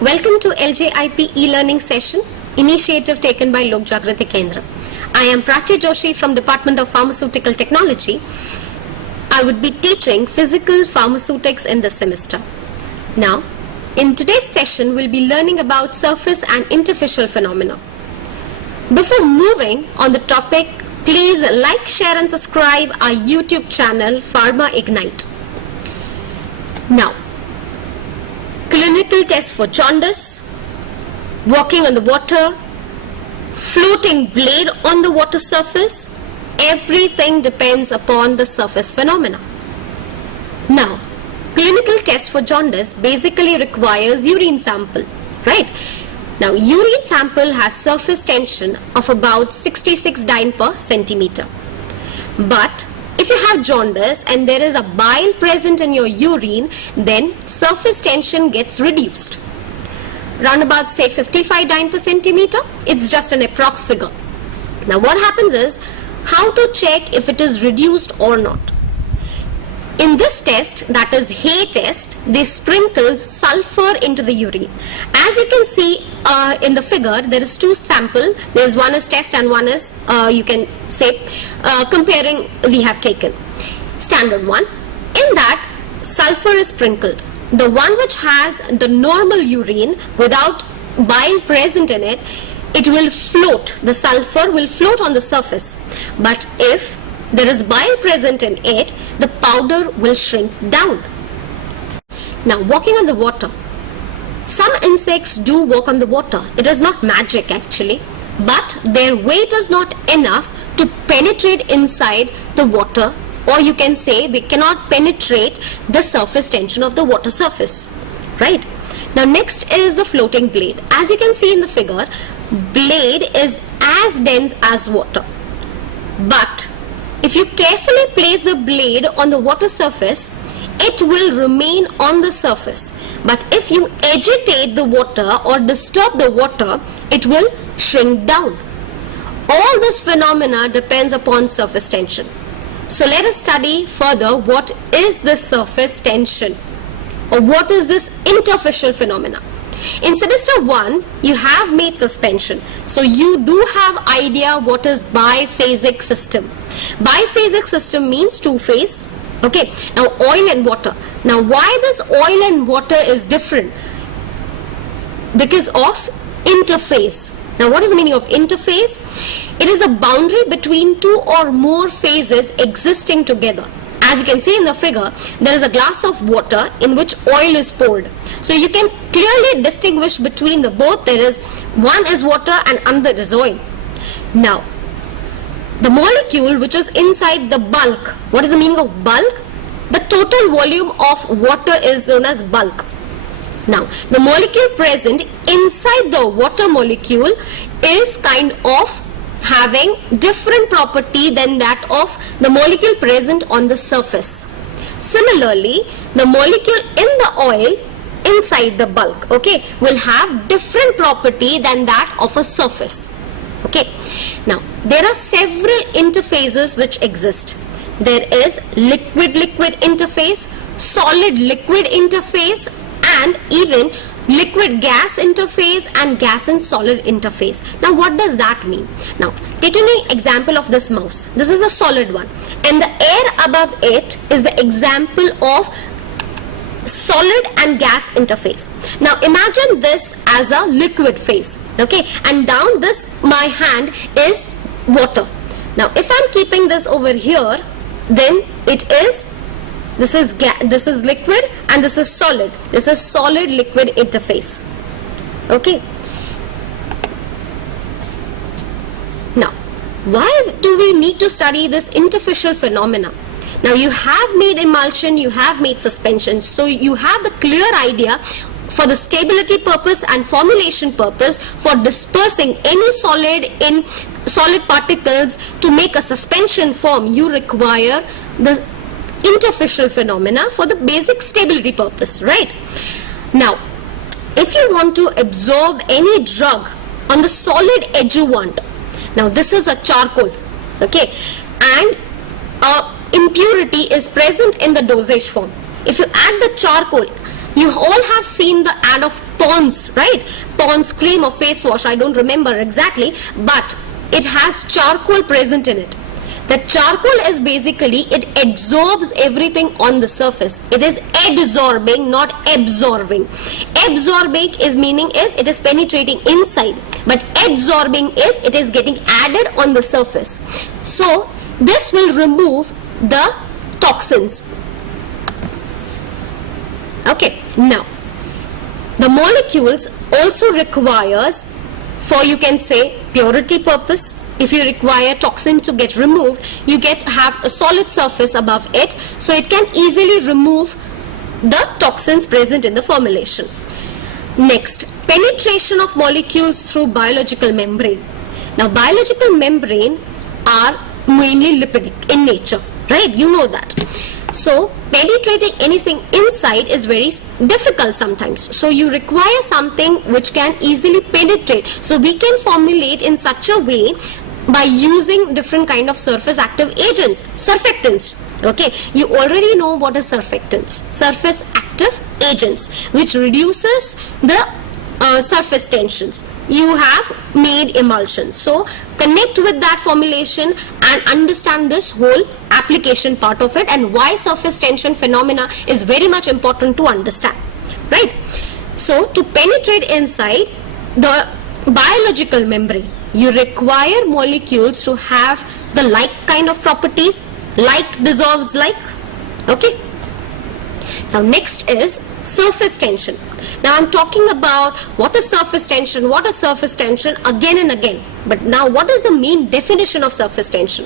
Welcome to LJIP e-learning session, initiative taken by Lok Jagriti Kendra. I am Prachi Joshi from Department of Pharmaceutical Technology. I would be teaching physical pharmaceutics in this semester. Now, in today's session, we'll be learning about surface and interfacial phenomena. Before moving on the topic, please like, share and subscribe our YouTube channel Pharma Ignite. Now, clinical test for jaundice, walking on the water, floating blade on the water surface, everything depends upon the surface phenomena. Now, clinical test for jaundice basically requires urine sample, right? Now, urine sample has surface tension of about 66 dyne per centimeter. But if you have jaundice and there is a bile present in your urine, then surface tension gets reduced. Round about say 55 dyne per centimeter, it's just an approx figure. Now what happens is, how to check if it is reduced or not? In this test, that is Hay test, they sprinkle sulfur into the urine. As you can see in the figure, there is two samples. There's one is test and one is you can say comparing we have taken. Standard one. In that, sulfur is sprinkled. The one which has the normal urine without bile present in it, it will float. The sulfur will float on the surface. But if there is bile present in it, the powder will shrink down. Now, walking on the water. Some insects do walk on the water. It is not magic actually, but their weight is not enough to penetrate inside the water, or you can say they cannot penetrate the surface tension of the water surface, right? Now, next is the floating blade. As you can see in the figure, blade is as dense as water, but if you carefully place the blade on the water surface, it will remain on the surface. But if you agitate the water or disturb the water, it will shrink down. All this phenomena depends upon surface tension. So let us study further what is this surface tension or what is this interfacial phenomena. In semester 1, you have made suspension. So you do have idea what is biphasic system. Biphasic system means two-phase. Okay. Now oil and water. Now why this oil and water is different? Because of interface. Now what is the meaning of interface? It is a boundary between two or more phases existing together. As you can see in the figure, there is a glass of water in which oil is poured. So you can clearly distinguish between the both. There is one is water and another is oil. Now, the molecule which is inside the bulk. What is the meaning of bulk? The total volume of water is known as bulk. Now, the molecule present inside the water molecule is kind of having different property than that of the molecule present on the surface. Similarly, the molecule in the oil inside the bulk, okay, will have different property than that of a surface. Okay. Now, there are several interfaces which exist. There is liquid-liquid interface, solid-liquid interface, and even liquid-gas interface and gas and solid interface. Now, what does that mean? Now, taking an example of this mouse, this is a solid one, and the air above it is the example of solid and gas interface. Now, imagine this as a liquid phase, okay, and down this my hand is water. Now, if I'm keeping this over here, then it is this is liquid and this is solid. This is solid liquid interface. Okay. Now, why do we need to study this interfacial phenomena? Now, you have made emulsion, you have made suspension, so you have the clear idea for the stability purpose and formulation purpose for dispersing any solid in solid particles to make a suspension form. You require the interfacial phenomena for the basic stability purpose, right? Now, if you want to absorb any drug on the solid adjuvant, now this is a charcoal, okay, and impurity is present in the dosage form. If you add the charcoal You all have seen the ad of Pond's, right? Pond's cream or face wash, I don't remember exactly, but it has charcoal present in it. The charcoal is basically, it absorbs everything on the surface. It is adsorbing, not absorbing. Absorbing is meaning is it is penetrating inside, but adsorbing is it is getting added on the surface. So this will remove the toxins. Okay, now the molecules also requires, for you can say purity purpose. If you require toxin to get removed, you have a solid surface above it, so it can easily remove the toxins present in the formulation. Next, penetration of molecules through biological membrane. Now, biological membrane are mainly lipidic in nature, right? You know that. So penetrating anything inside is very difficult sometimes. So you require something which can easily penetrate. So we can formulate in such a way by using different kind of surface active agents, surfactants. Okay, you already know what is surfactants. Surface active agents, which reduces the surface tensions. You have made emulsions. So connect with that formulation and understand this whole application part of it, and why surface tension phenomena is very much important to understand, right? So to penetrate inside the biological membrane, you require molecules to have the like kind of properties, like dissolves like. Okay. Now next is surface tension. Now I'm talking about what is surface tension, again and again. But now what is the main definition of surface tension?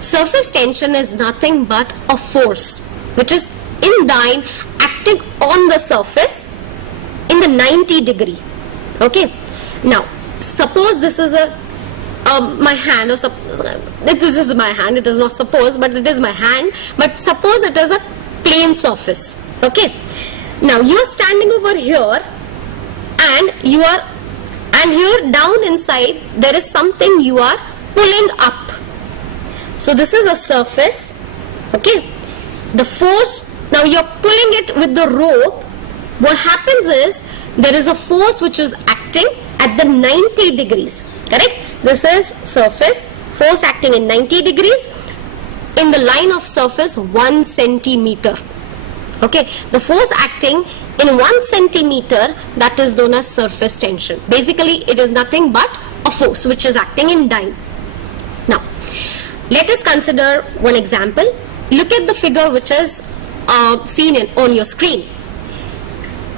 Surface tension is nothing but a force which is indyne acting on the surface in the 90 degree. Okay. Now suppose this is my hand, or this is my hand, it is not suppose, but it is my hand, but suppose it is a plane surface. Okay, now you are standing over here, and here down inside there is something you are pulling up. So this is a surface. Okay, the force, now you are pulling it with the rope. What happens is there is a force which is acting at the 90 degrees, correct? This is surface, force acting in 90 degrees in the line of surface 1 centimeter. Okay, the force acting in 1 centimeter, that is known as surface tension. Basically, it is nothing but a force which is acting in dyne. Now, let us consider one example. Look at the figure which is seen on your screen.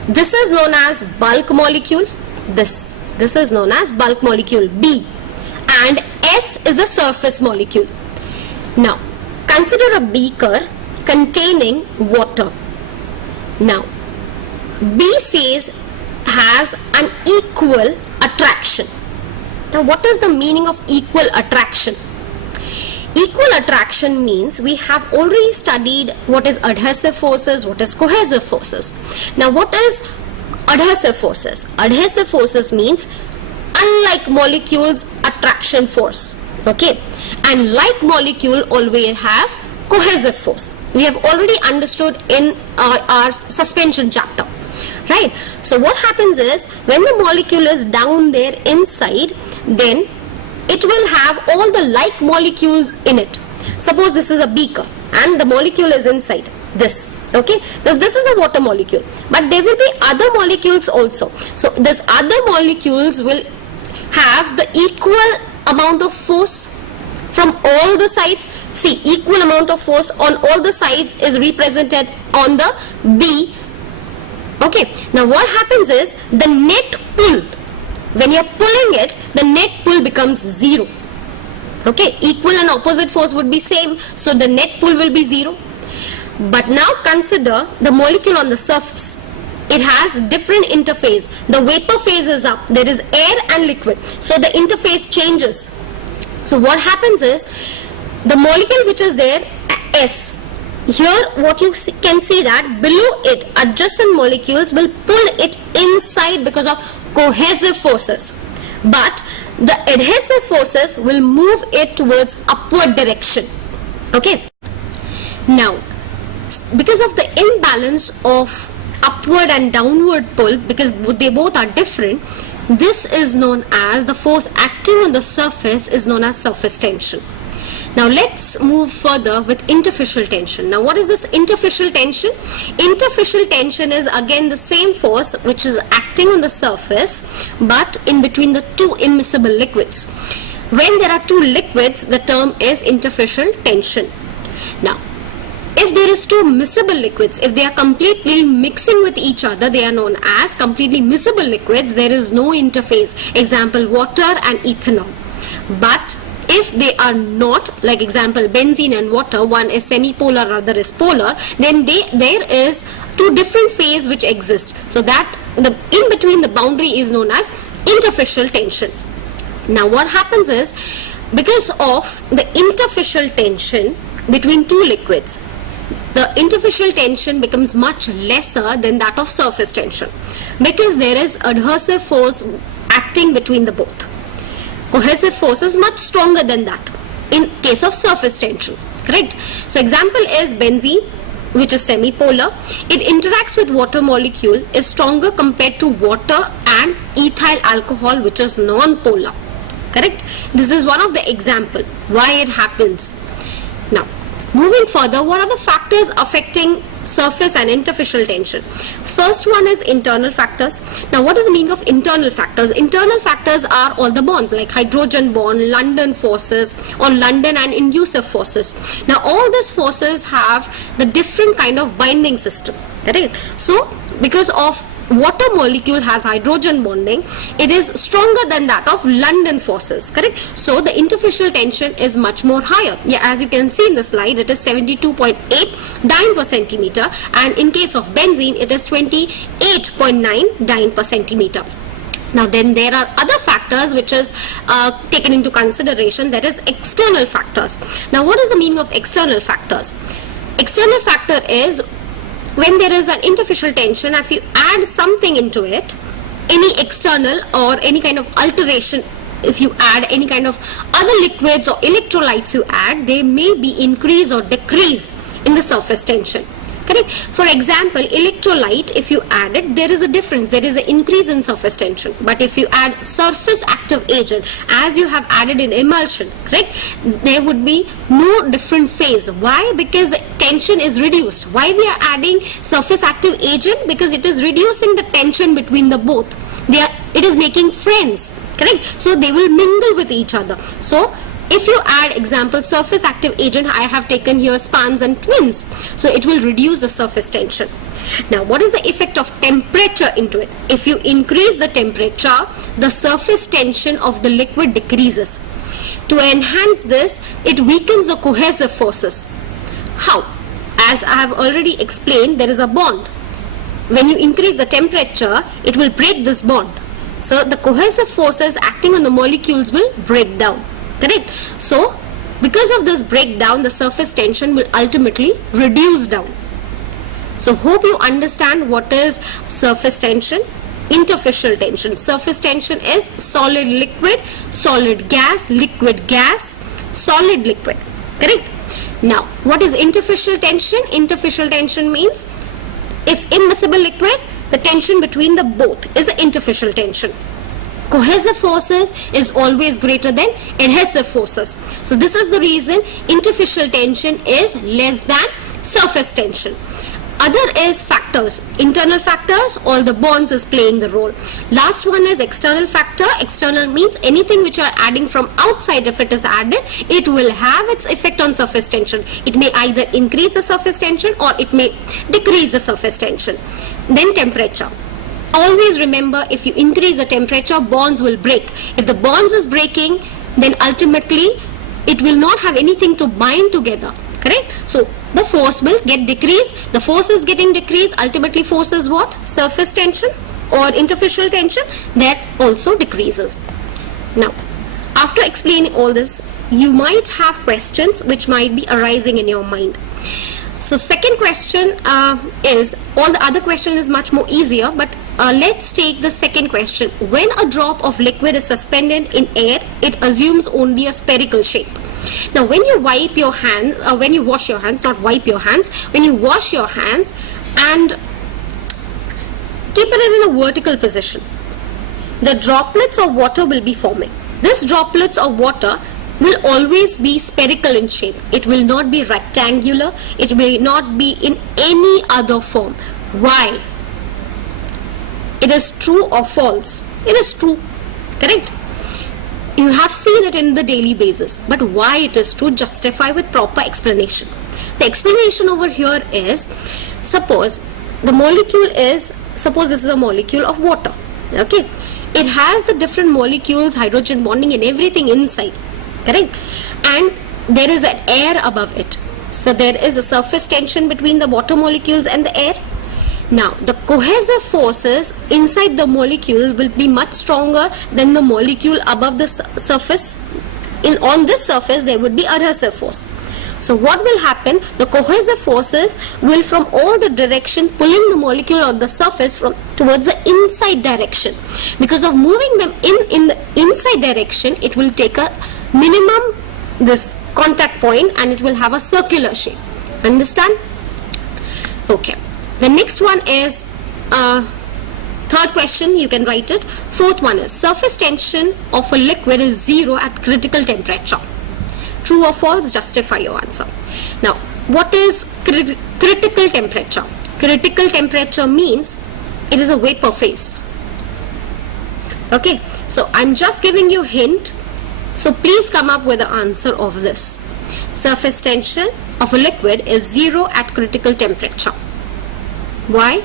This is known as bulk molecule. This is known as bulk molecule B, and S is a surface molecule. Now consider a beaker containing water. Now B says has an equal attraction. Now what is the meaning of equal attraction? Equal attraction means we have already studied what is adhesive forces, what is cohesive forces. Now what is adhesive forces? Adhesive forces means unlike molecules attraction force. Okay, and like molecule always have cohesive force. We have already understood in our suspension chapter, right? So what happens is when the molecule is down there inside, then it will have all the like molecules in it. Suppose this is a beaker and the molecule is inside this. Okay, this is a water molecule, but there will be other molecules also. So this other molecules will have the equal amount of force from all the sides. See, equal amount of force on all the sides is represented on the B. Okay, now what happens is the net pull, when you are pulling it, the net pull becomes 0. Okay, equal and opposite force would be same, so the net pull will be 0. But now consider the molecule on the surface. It has different interface. The vapor phase is up. There is air and liquid. So the interface changes. So what happens is the molecule which is there, S. Here what you can see that below it adjacent molecules will pull it inside because of cohesive forces. But the adhesive forces will move it towards upward direction. Okay. Now, because of the imbalance of upward and downward pull, because they both are different, this is known as, the force acting on the surface is known as surface tension. Now let's move further with interfacial tension. Now what is this interfacial tension? Interfacial tension is again the same force which is acting on the surface, but in between the two immiscible liquids. When there are two liquids, the term is interfacial tension. Now, if there is two miscible liquids, if they are completely mixing with each other, they are known as completely miscible liquids. There is no interface. Example, water and ethanol. But if they are not, like example benzene and water, one is semi-polar, other is polar, then there is two different phases which exist. So that the in between the boundary is known as interfacial tension. Now what happens is, because of the interfacial tension between two liquids, the interfacial tension becomes much lesser than that of surface tension, because there is adhesive force acting between the both. Cohesive force is much stronger than that in case of surface tension, correct? So example is benzene, which is semi-polar. It interacts with water molecule, is stronger compared to water and ethyl alcohol, which is non-polar, correct? This is one of the example why it happens. Now moving further, what are the factors affecting surface and interfacial tension? First one is internal factors. Now what is the meaning of internal factors? Internal factors are all the bonds, like hydrogen bond, London forces, or London and inducive forces. Now all these forces have the different kind of binding system, correct? So because of water molecule has hydrogen bonding, it is stronger than that of London forces, correct? So the interfacial tension is much more higher. Yeah, as you can see in the slide, it is 72.8 dyne per centimeter, and in case of benzene it is 28.9 dyne per centimeter. Now then there are other factors which is taken into consideration, that is external factors. Now what is the meaning of external factors? External factor is when there is an interfacial tension, if you add something into it, any external or any kind of alteration, if you add any kind of other liquids or electrolytes you add, they may be increase or decrease in the surface tension, correct? For example, electrolyte, if you add it, there is a difference, there is an increase in surface tension. But if you add surface active agent, as you have added in emulsion, correct, there would be no different phase. Why? Because the tension is reduced. Why we are adding surface active agent? Because it is reducing the tension between the both. It is making friends, correct? So they will mingle with each other. So if you add example surface active agent, I have taken here spans and twins, so it will reduce the surface tension. Now what is the effect of temperature into it? If you increase the temperature, the surface tension of the liquid decreases. To enhance this, it weakens the cohesive forces. How? As I have already explained, there is a bond. When you increase the temperature, it will break this bond. So the cohesive forces acting on the molecules will break down, correct? So because of this breakdown, the surface tension will ultimately reduce down. So hope you understand what is surface tension. Interfacial tension. Surface tension is solid liquid, solid gas, liquid gas, solid liquid, correct? Now what is interfacial tension? Interfacial tension means if immiscible liquid, the tension between the both is the interfacial tension. Cohesive forces is always greater than adhesive forces. So this is the reason interfacial tension is less than surface tension. Other is factors. Internal factors, all the bonds is playing the role. Last one is external factor. External means anything which are adding from outside. If it is added, it will have its effect on surface tension. It may either increase the surface tension or it may decrease the surface tension. Then temperature. Always remember, if you increase the temperature, bonds will break. If the bonds is breaking, then ultimately it will not have anything to bind together, correct? So the force will get decreased. The force is getting decreased. Ultimately force is what? Surface tension or interfacial tension, that also decreases. Now after explaining all this, you might have questions which might be arising in your mind. So second question is, all the other question is much more easier, but let's take the second question. When a drop of liquid is suspended in air, it assumes only a spherical shape. Now when you wipe your hands, when you wash your hands, not wipe your hands, when you wash your hands and keep it in a vertical position. The droplets of water will be forming. These droplets of water will always be spherical in shape. It will not be rectangular. It will not be in any other form. Why? It is true or false? It is true. Correct? You have seen it in the daily basis. But why it is true? Justify with proper explanation. The explanation over here is, suppose the molecule is, suppose this is a molecule of water. Okay? It has the different molecules, hydrogen bonding and everything inside. Correct? And there is an air above it. So there is a surface tension between the water molecules and the air. Now, the cohesive forces inside the molecule will be much stronger than the molecule above the surface. On this surface, there would be adhesive force. So what will happen? The cohesive forces will from all the direction pulling the molecule on the surface from towards the inside direction. Because of moving them in the inside direction, it will take a minimum this contact point and it will have a circular shape. Understand? Okay. The next one is third question, you can write it. Fourth one is surface tension of a liquid is 0 at critical temperature. True or false? Justify your answer. Now, what is critical temperature? Critical temperature means it is a vapor phase. Okay, so I'm just giving you a hint. So please come up with the answer of this. Surface tension of a liquid is 0 at critical temperature. Why?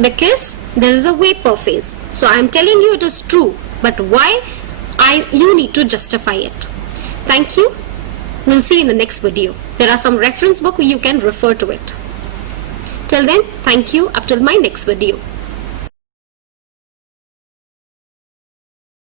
Because there is a vapor phase. So I am telling you it is true. But why? You need to justify it. Thank you. We'll see in the next video. There are some reference book you can refer to it. Till then, thank you. Up till my next video.